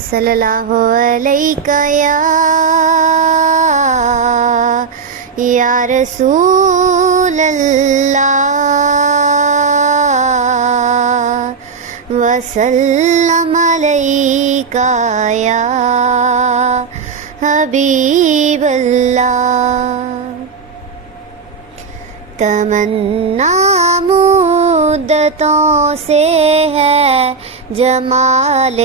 صلی اللہ علیہ یا رسول اللہ وسلم علیک یا حبیب اللہ. تمنا مدتوں سے ہے جمال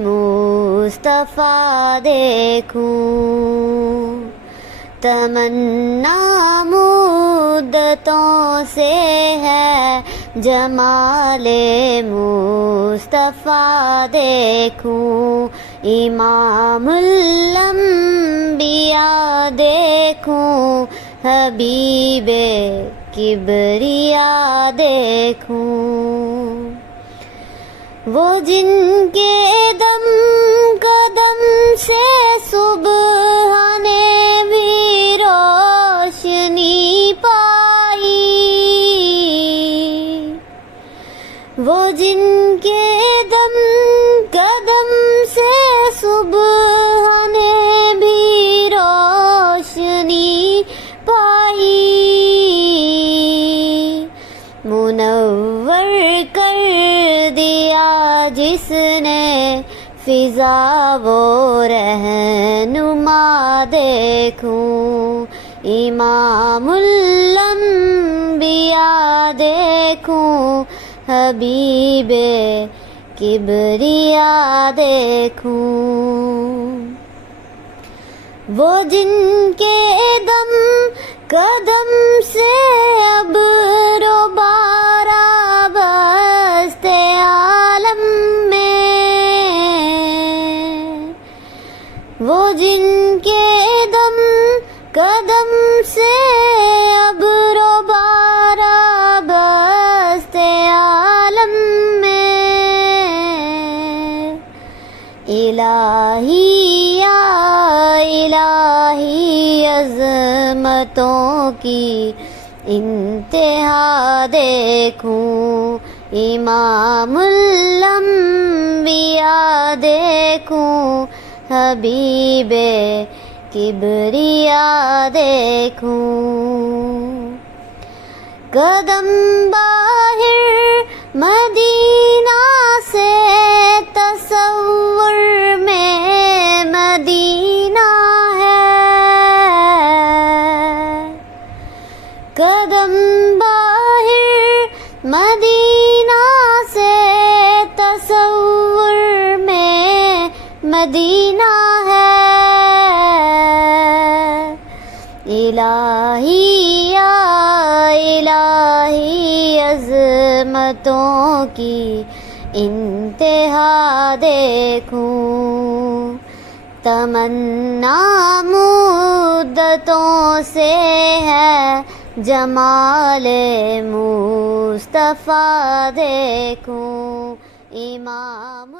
مصطفیٰ دیکھوں. تمنا مدتوں سے ہے جمال مصطفیٰ دیکھوں. امام الانبیاء دیکھوں حبیب کبریا دیکھوں. وہ جن کے دم قدم سے صبح نے بھی روشنی پائی. وہ جن کے دم قدم سے صبح نے بھی روشنی پائی. منور کر دیا جس نے فضا وہ رہنما دیکھوں. امام الانبیاء دیکھوں حبیب کبریا دیکھوں. وہ جن کے دم قدم سے ابر و بارہ بستے عالم میں. وہ جن کے دم قدم سے ابر و بارہ بستے عالم میں. الہی یا الہی عظمتوں کی انتہا دیکھوں. امام الانبیاء دیکھوں حبیب کبریا دیکھوں. قدم باہر مدینہ سے تصور میں مدینہ ہے. قدم باہر مدینہ سے تصور میں مدینہ ہے. الہی یا الہی عظمتوں کی انتہا دیکھوں. تمنا مدتوں سے ہے جمال مصطفیٰ دیکھوں. امام